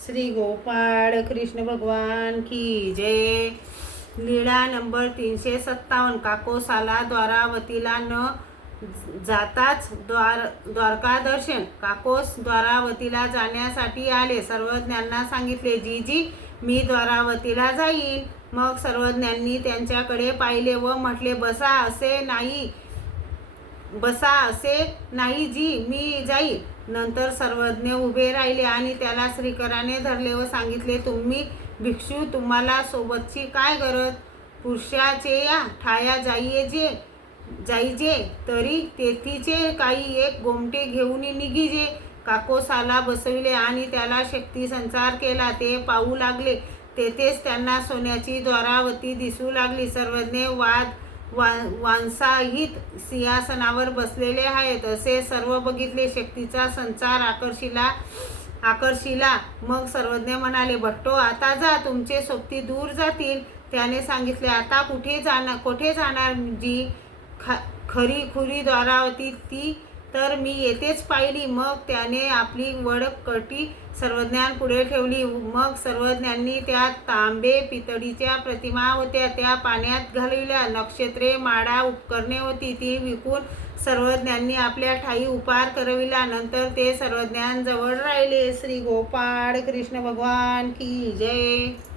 श्री गोपाळ कृष्ण भगवान की जय। लीळा नंबर 357। काकोसाला द्वारावतीला न जाताच द्वारका दर्शन। काकोस द्वारावतीला जाण्यासाठी आले। सर्वज्ञांना सांगितले, जीजी मी द्वारावतीला जाईन। मग सर्वज्ञांनी त्यांच्याकडे पाहिले व म्हटले, बसा असे नाही जी, मी जाईल। नंतर सर्वज्ञ उभे राहिले आणि त्याला श्रीकराने धरले व सांगितले, तुम्ही भिक्षू, तुम्हाला सोबतची काय गरज? पुरुषाचे या ठाया जाईजे तरी तेथीचे काही एक गोमटे घेऊन निघिजे। काकोसाला बसविले आणि त्याला शक्ती संचार केला। ते पाहू लागले, तेथेच त्यांना सोन्याची द्वारावती दिसू लागली। सर्वज्ञ वांसाहित सिंहासनावर बसलेले आहेत असे सर्व बघितले। शक्तीचा संचार आकर्षिला। मग सर्वज्ञ म्हणाले, भट्टो आता जा, तुमचे सोबती दूर जातील। त्याने सांगितले, आता कोठे जाणार जी? खरी द्वारावती ती तर मी येथेच पाहिली। मग त्याने आपली वडकटी सर्वज्ञांपुढे ठेवली। मग सर्वज्ञांनी त्या तांबे पितळीच्या प्रतिमा होत्या त्या पाण्यात घालविल्या। नक्षत्रे, माळा, उपकरणे होती ती विकून सर्वज्ञांनी आपल्या ठायी उपार करविला। नंतर ते सर्वज्ञांजवळ राहिले। श्री गोपाळ कृष्ण भगवान की जय।